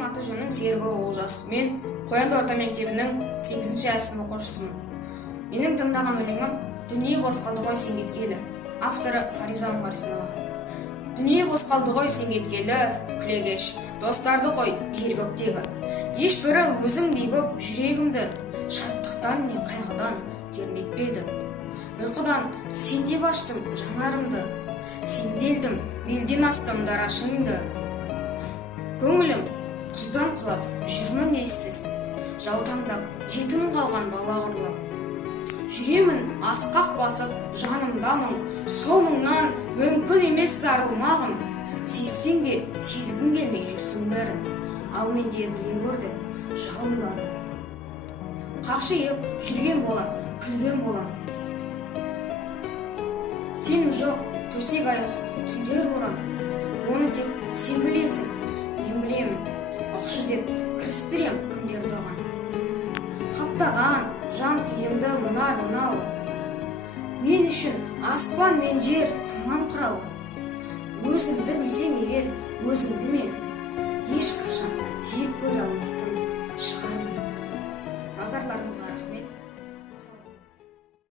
Менің аты жөнім Серікұлы Олжас. Мен Қоянды орта мектебінің 8-ші сынып оқушысымын. Менің тыңдаған өлеңім «Дүние бос қалды ғой сен кеткелі». Авторы Фариза Оңғарсынова. Дүние бос қалды ғой сен кеткелі, күлегеш, достарды қой жер көктегі. Ешбірі өзіңдей боп жүрегімді шаттықтан не қайғыдан кернетпеді. Ұйқыдан сен деп аштым жанарымды, сенделдім, белден астым дарашыңды. Көңілім құздан құлап, жүрмін ессіз, жаутаңдап, жетім қалған бала құрлап. Жүремін асқақ басып, жанымдамын, сол мұңнан мүмкін емес арылмағым. Сезсең де сезгің келмей жүрсің бәрін, ал мен де біле көрдім, жалынбадым. Қақшиып жүрген болам, күлген болам. Сенім жоқ, төсек аяз, түндер боран. Оны тек сен білесің, мен білемін. Оқшы деп кірістірем күндерді оған. Қаптаған жан күйімді мұнау. Мен үшін аспан мен жер тұман құрау. Өзіңді білсем егер, өзіңді мен ешқашан жек көре алмаймын.